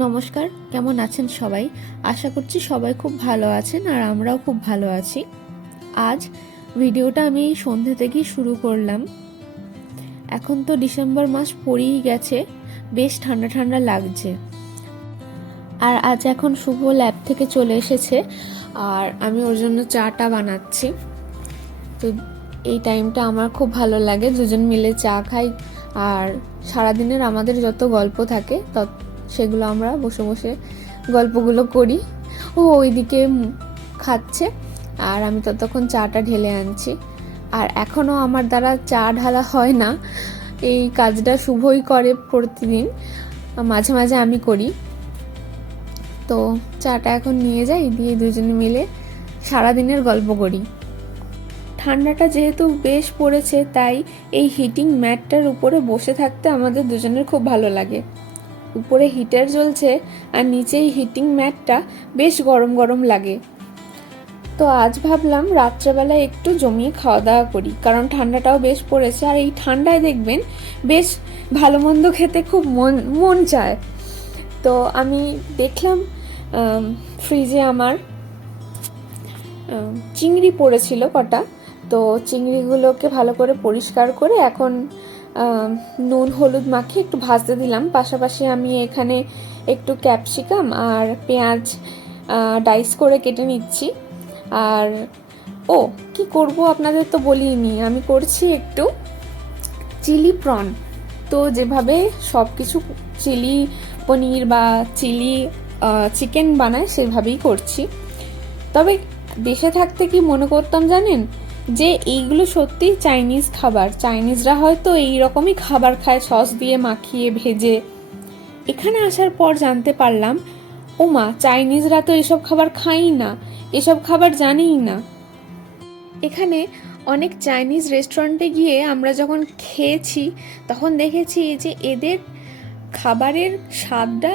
নমস্কার, কেমন আছেন সবাই? আশা করছি সবাই খুব ভালো আছেন আর আমরাও খুব ভালো আছি। আজ ভিডিওটা আমি এই সন্ধ্যে থেকেই শুরু করলাম। এখন তো ডিসেম্বর মাস পড়েই গেছে, বেশ ঠান্ডা ঠান্ডা লাগছে। আর আজ এখন শুভ ল্যাব থেকে চলে এসেছে আর আমি ওর জন্য চাটা বানাচ্ছি। তো এই টাইমটা আমার খুব ভালো লাগে, দুজন মিলে চা খাই আর সারাদিনের আমাদের যত গল্প থাকে সেগুলো আমরা বসে বসে গল্পগুলো করি। ও ওইদিকে খাচ্ছে আর আমি ততক্ষণ চাটা ঢেলে আনছি। আর এখনও আমার দ্বারা চা ঢালা হয় না, এই কাজটা শুভই করে প্রতিদিন, মাঝে মাঝে আমি করি। তো চাটা এখন নিয়ে যাই, দিয়ে দুজনে মিলে সারাদিনের গল্প করি। ঠান্ডাটা যেহেতু বেশ পড়েছে, তাই এই হিটিং ম্যাটটার উপরে বসে থাকতে আমাদের দুজনের খুব ভালো লাগে। উপরে হিটার জ্বলছে আর নিচে এই হিটিং ম্যাটটা বেশ গরম গরম লাগে। তো আজ ভাবলাম রাত্রেবেলায় একটু জমিয়ে খাওয়া দাওয়া করি, কারণ ঠান্ডাটাও বেশ পড়েছে আর এই ঠান্ডায় দেখবেন বেশ ভালো মন্দ খেতে খুব মন চায়। তো আমি দেখলাম ফ্রিজে আমার চিংড়ি পড়েছিল কটা, তো চিংড়িগুলোকে ভালো করে পরিষ্কার করে এখন নুন হলুদ মাখিয়ে একটু ভাজতে দিলাম। পাশাপাশি আমি এখানে একটু ক্যাপসিকাম আর পেঁয়াজ ডাইস করে কেটে নিচ্ছি। আর কি করব আপনাদের তো বলিনি, আমি করছি একটু চিলি প্রন। তো যেভাবে সব কিছু চিলি পনির বা চিলি চিকেন বানায় সেভাবেই করছি। তবে দেশে থাকতে কি মনে করতাম জানেন, যে এইগুলো সত্যি চাইনিজ খাবার, চাইনিজরা হয়তো এই রকমই খাবার খায়, সস দিয়ে মাখিয়ে ভেজে। এখানে আসার পর জানতে পারলাম মা, চাইনিজরা তো এসব খাবার খাই না, এসব খাবার জানিই না। এখানে অনেক চাইনিজ রেস্টুরেন্টে গিয়ে আমরা যখন খেয়েছি তখন দেখেছি যে এদের খাবারের স্বাদটা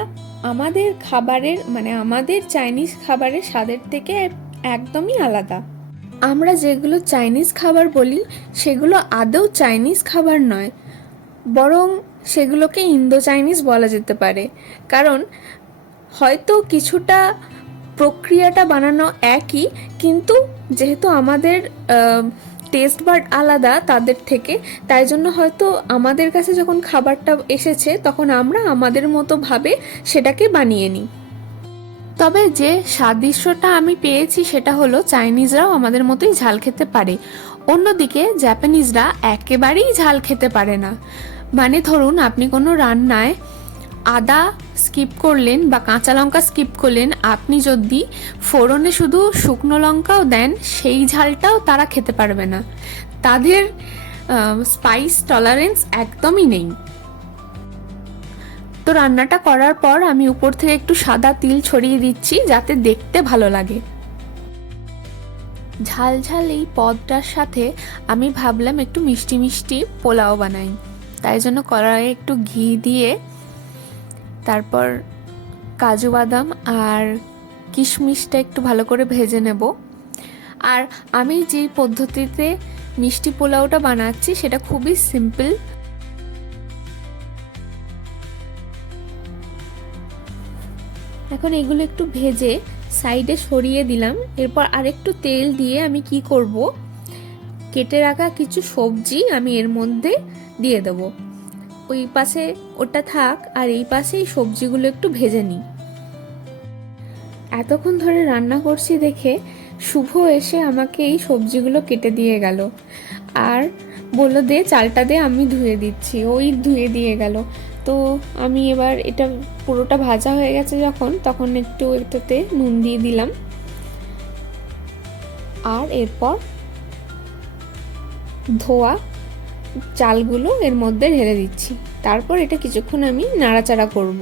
আমাদের খাবারের আমাদের চাইনিজ খাবারের স্বাদের থেকে একদমই আলাদা। আমরা যেগুলো চাইনিজ খাবার বলি সেগুলো আদৌ চাইনিজ খাবার নয়, বরং সেগুলোকে ইন্দো চাইনিজ বলা যেতে পারে। কারণ হয়তো কিছুটা প্রক্রিয়াটা বানানো একই, কিন্তু যেহেতু আমাদের টেস্ট বাড আলাদা তাদের থেকে, তাই জন্য হয়তো আমাদের কাছে যখন খাবারটা এসেছে তখন আমরা আমাদের মতো ভাবে সেটাকে বানিয়ে নিই। তবে যে সাদৃশ্যটা আমি পেয়েছি সেটা হলো চাইনিজরাও আমাদের মতোই ঝাল খেতে পারে, অন্যদিকে জাপানিজরা একেবারেই ঝাল খেতে পারে না। ধরুন আপনি কোনো রান্নায় আদা স্কিপ করলেন বা কাঁচা লঙ্কা স্কিপ করলেন, আপনি যদি ফোড়নে শুধু শুকনো লঙ্কাও দেন সেই ঝালটাও তারা খেতে পারবে না। তাদের স্পাইস টলারেন্স একদমই নেই। তো রান্নাটা করার পর আমি উপর থেকে একটু সাদা তিল ছড়িয়ে দিচ্ছি যাতে দেখতে ভালো লাগে। ঝাল ঝাল এই পদটার সাথে আমি ভাবলাম একটু মিষ্টি মিষ্টি পোলাও বানাই, তাই জন্য কড়াইয়ে একটু ঘি দিয়ে তারপর কাজু বাদাম আর কিশমিশটা একটু ভালো করে ভেজে নেব। আর আমি যে পদ্ধতিতে মিষ্টি পোলাওটা বানাচ্ছি সেটা খুবই সিম্পল। এখন এগুলো একটু ভেজে সাইডে সরিয়ে দিলাম। এরপর আরেকটু তেল দিয়ে আমি কি করব, কেটে রাখা কিছু সবজি আমি এর মধ্যে দিয়ে দেব। ওই পাশে ওটা থাক আর এই পাশে এই সবজিগুলো একটু ভেজে নিই। এতক্ষণ ধরে রান্না করছি দেখে শুভ এসে আমাকে এই সবজিগুলো কেটে দিয়ে গেল আর বললো দে চালটা দে, আমি ধুয়ে দিচ্ছি। ওই ধুয়ে দিয়ে গেল। তো আমি এবার এটা পুরোটা ভাজা হয়ে গেছে যখন, তখন একটু এটাতে নুন দিয়ে দিলাম আর এরপর ধোয়া চালগুলো এর মধ্যে ঢেলে দিচ্ছি। তারপর এটা কিছুক্ষণ আমি নাড়াচাড়া করব।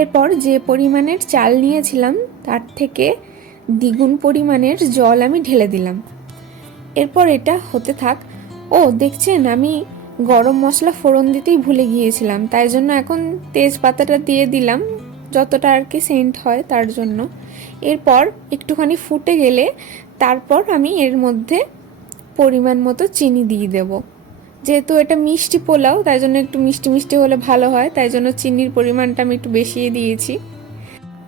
এরপর যে পরিমাণের চাল নিয়েছিলাম তার থেকে দ্বিগুণ পরিমাণের জল আমি ঢেলে দিলাম। এরপর এটা হতে থাক। দেখছেন আমি গরম মশলা ফোড়ন দিতেই ভুলে গিয়েছিলাম, তাই জন্য এখন তেজপাতাটা দিয়ে দিলাম, যতটা আর কি সেন্ট হয় তার জন্য। এরপর একটুখানি ফুটে গেলে তারপর আমি এর মধ্যে পরিমাণ মতো চিনি দিয়ে দেব। যেহেতু এটা মিষ্টি পোলাও, তাই জন্য একটু মিষ্টি মিষ্টি হলে ভালো হয়, তাই জন্য চিনির পরিমাণটা আমি একটু বেশিয়ে দিয়েছি।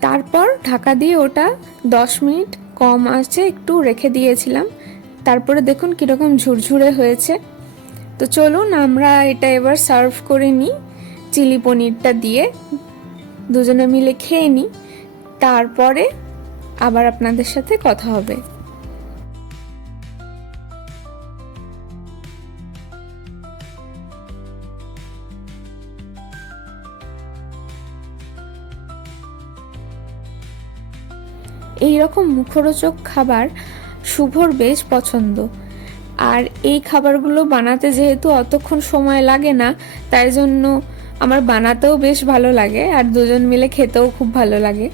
তারপর ঢাকা দিয়ে ওটা 10 মিনিট কম আঁচে একটু রেখে দিয়েছিলাম। তারপরে দেখুন কীরকম ঝুরঝুরে হয়েছে। তো চলুন আমরা এটা এবার সার্ভ করে নিই চিলি পনিরটা দিয়ে, দুজনে মিলে খেয়ে নিই, তারপরে আবার আপনাদের সাথে কথা হবে। এইরকম মুখরোচক খাবার শুভর বেশ পছন্দ। আর এই খাবারগুলো বানাতে যেহেতু অতক্ষণ সময় লাগে না, তাই জন্য আমার বানাতেও বেশ ভালো লাগে, আর দুজন মিলে খেতেও খুব ভালো লাগে।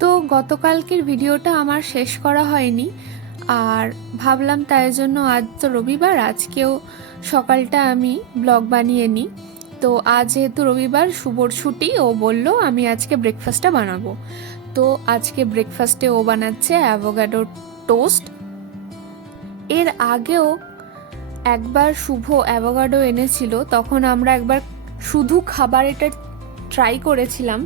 তো গতকালকের ভিডিওটা আমার শেষ করা হয়নি, আর ভাবলাম তাই জন্য আজ তো রবিবার, আজকেও সকালটা আমি ব্লগ বানিয়ে নিই। তো আজ যেহেতু রবিবার, শুভর ছুটি, ও বলল আমি আজকে ব্রেকফাস্টটা বানাবো। তো আজকে ব্রেকফাস্টে ও বানাচ্ছে অ্যাভোকাডো টোস্ট। এর আগেও একবার শুভ অ্যাভোকাডো এনেছিল, তখন আমরা একবার শুধু খাবার এটা ট্রাই করেছিলাম।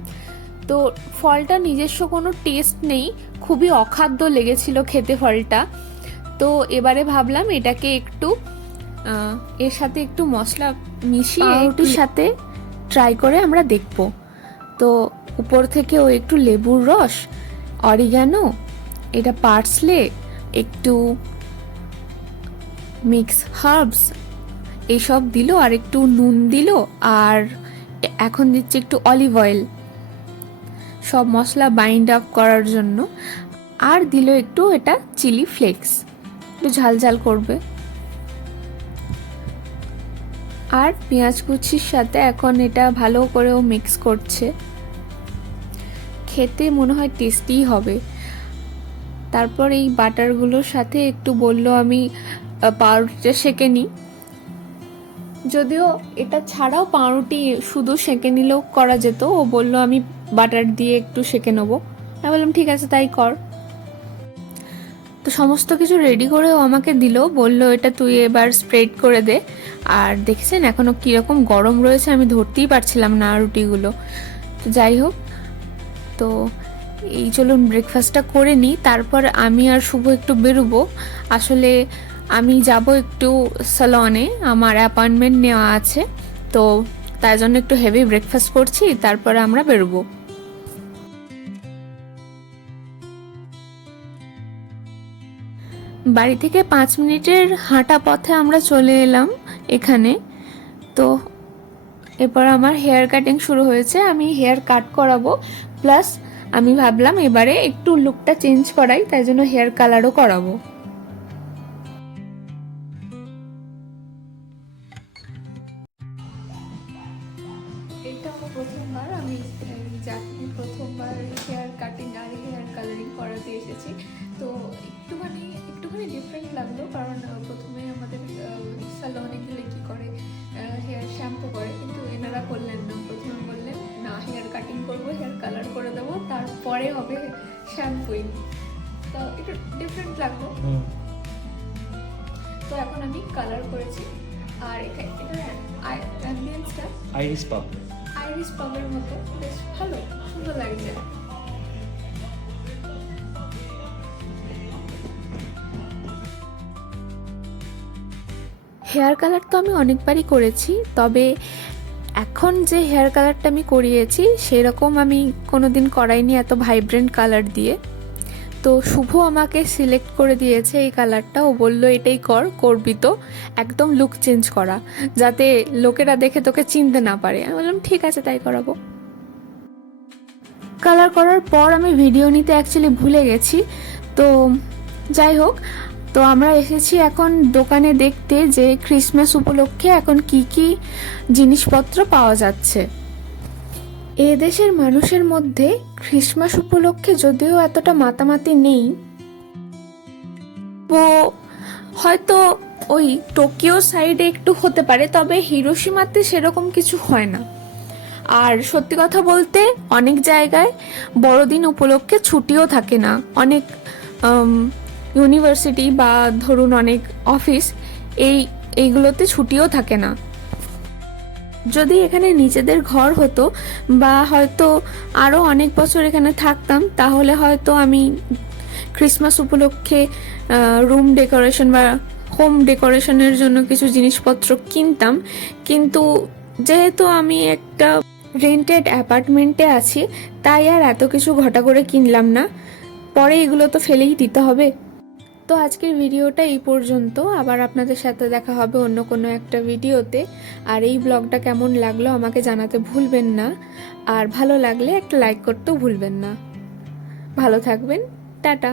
তো ফলটা নিজস্ব কোনো টেস্ট নেই, খুবই অখাদ্য লেগেছিল খেতে ফলটা। তো এবারে ভাবলাম এটাকে একটু এর সাথে একটু মশলা মিশিয়ে রুটির সাথে ট্রাই করে আমরা দেখব। তো উপর থেকে ও একটু লেবুর রস, অরিগানো, এটা পার্সলে, একটু মিক্স হার্বস এইসব দিল, আর একটু নুন দিল, আর এখন দিচ্ছে একটু অলিভ অয়েল, সব মশলা বাইন্ড আপ করার জন্য। আর দিল একটু এটা চিলি ফ্লেক্স, একটু ঝাল ঝাল করবে। আর পেঁয়াজ কুচির সাথে এখন এটা ভালো করেও মিক্স করছে। খেতে মনে হয় টেস্টি হবে। তারপর এই বাটারগুলোর সাথে একটু বলল আমি পাউরুটিটা সেঁকে নিই। যদিও এটা ছাড়াও পাউরুটি শুধু সেঁকে নিলেও করা যেত, ও বলল আমি বাটার দিয়ে একটু সেঁকে নেবো। আমি বললাম ঠিক আছে তাই কর। তো সমস্ত কিছু রেডি করেও আমাকে দিল, বলল এটা তুই এবার স্প্রেড করে দে। আর দেখছেন এখনও কীরকম গরম রয়েছে, আমি ধরতেই পারছিলাম না রুটিগুলো। তো যাই হোক, তো এই চলুন ব্রেকফাস্টটা করে নিই, তারপর আমি আর শুভ একটু বেরোবো। আসলে আমি যাব একটু স্যালনে, আমার অ্যাপয়েন্টমেন্ট নেওয়া আছে, তো তাই জন্য একটু হেভি ব্রেকফাস্ট করছি, তারপরে আমরা বেরোবো। বাড়ি থেকে 5 মিনিটের হাঁটা পথে আমরা চলে এলাম এখানে। তো এরপর আমার হেয়ার কাটিং শুরু হয়েছে, আমি হেয়ার কাট করাবো, প্লাস আমি ভাবলাম এবারে একটু লুকটা চেঞ্জ করাই, তাই জন্য হেয়ার কালারও করাবো। এটা আমার প্রথমবার, আমি যাকে প্রথমবার হেয়ার কাটিং আর হেয়ার কালারিং করাতে এসেছি। তো একটুখানি ডিফারেন্ট লাগলো, কারণ প্রথমে আমাদের স্যালনে গেলে কী করে হেয়ার শ্যাম্পু করে, কিন্তু এনারা করলেন না। প্রথমে বললেন না হেয়ার কাটিং করবো, হেয়ার কালার করে দেবো, তারপরে হবে শ্যাম্পুইং। তো একটু ডিফারেন্ট লাগলো। তো এখন আমি কালার করেছি, আর এখানে অ্যাম্বিয়েন্সটা আইরিশ পাবের মতো বেশ ভালো, সুন্দর লাগছে। হেয়ার কালার তো আমি অনেকবারই করেছি, তবে এখন যে হেয়ার কালারটা আমি করিয়েছি সেরকম আমি কোনোদিন করাইনি এত ভাইব্রেন্ট কালার দিয়ে। তো শুভ আমাকে সিলেক্ট করে দিয়েছে এই কালারটা, ও বলল এটাই করবি তো, একদম লুক চেঞ্জ করা, যাতে লোকেরা দেখে তোকে চিনতে না পারে। আমি বললাম ঠিক আছে তাই করাবো। কালার করার পর আমি ভিডিও নিতে অ্যাকচুয়ালি ভুলে গেছি। তো যাই হোক, তো আমরা এসেছি এখন দোকানে দেখতে যে ক্রিসমাস উপলক্ষে এখন কি কি জিনিসপত্র পাওয়া যাচ্ছে। এ দেশের মানুষের মধ্যে ক্রিসমাস উপলক্ষে যদিও এতটা মাতামাতি নেই, তো হয়তো ওই টোকিও সাইডে একটু হতে পারে, তবে হিরোশিমাতে সেরকম কিছু হয় না। আর সত্যি কথা বলতে অনেক জায়গায় বড়দিন উপলক্ষে ছুটিও থাকে না, অনেক ইউনিভার্সিটি বা ধরুন অনেক অফিস এইগুলোতে ছুটিও থাকে না। যদি এখানে নিজেদের ঘর হতো বা হয়তো আরও অনেক বছর এখানে থাকতাম, তাহলে হয়তো আমি ক্রিসমাস উপলক্ষে রুম ডেকোরেশন বা হোম ডেকোরেশনের জন্য কিছু জিনিসপত্র কিনতাম। কিন্তু যেহেতু আমি একটা রেন্টেড অ্যাপার্টমেন্টে আছি, তাই আর এত কিছু ঘটা করে কিনলাম না, পরে এগুলো তো ফেলেই দিতে হবে। তো আজকের ভিডিওটা এই পর্যন্ত, আবার আপনাদের সাথে দেখা হবে অন্য কোনো একটা ভিডিওতে। আর এই ব্লগটা কেমন লাগলো আমাকে জানাতে ভুলবেন না, আর ভালো লাগলে একটা লাইক করতেও ভুলবেন না। ভালো থাকবেন, টাটা।